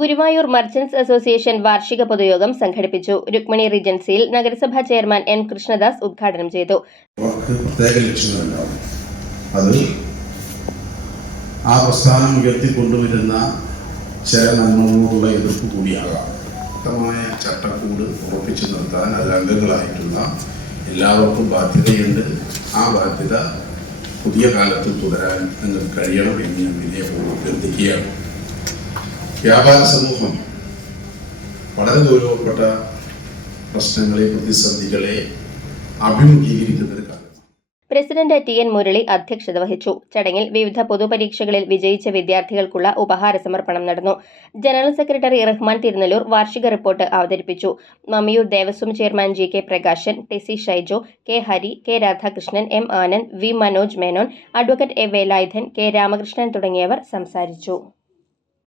Guruvayur merchants association വാർഷിക പൊതുയോഗം സംഘടിപ്പിച്ചു. രുക്മിണി റീജൻസിയിൽ നഗരസഭാ ചെയർമാൻ എൻ കൃഷ്ണദാസ് ഉദ്ഘാടനം ചെയ്തു. അത് ആ പ്രസ്ഥാനം ഉയർത്തിക്കൊണ്ടുവരുന്ന ചില നന്മകളോടുള്ള എതിർപ്പ് കൂടിയാകാം. വ്യക്തമായ ചട്ടക്കൂട് ഉറപ്പിച്ചു നിർത്താൻ അതിൽ അംഗങ്ങളായിട്ടുള്ള എല്ലാവർക്കും ബാധ്യതയുണ്ട്. ആ ബാധ്യത പുതിയ കാലത്ത് തുടരാൻ നിങ്ങൾക്ക് കഴിയണം എന്ന് ഞാൻ വിനയപൂർവ്വം അഭ്യർത്ഥിക്കുകയാണ്. വ്യാപാര സമൂഹം വളരെ ഗൗരവപ്പെട്ട പ്രശ്നങ്ങളെ, പ്രതിസന്ധികളെ അഭിമുഖീകരിക്കുന്ന ഒരു കാലം. President TN. മുരളി അധ്യക്ഷത വഹിച്ചു. ചടങ്ങിൽ വിവിധ പൊതുപരീക്ഷകളിൽ വിജയിച്ച വിദ്യാർത്ഥികൾക്കുള്ള ഉപഹാര സമർപ്പണം നടന്നു. ജനറൽ സെക്രട്ടറി റഹ്മാൻ തിരുനെല്ലൂർ വാർഷിക റിപ്പോർട്ട് അവതരിപ്പിച്ചു. Mammiyur Devaswom chairman G K. Prakashan, Tessy Shaijo, K. Hari, K. Radhakrishnan, M. Anand, V. Manoj Menon, advocate A. Velayudhan, K. Ramakrishnan തുടങ്ങിയവർ സംസാരിച്ചു.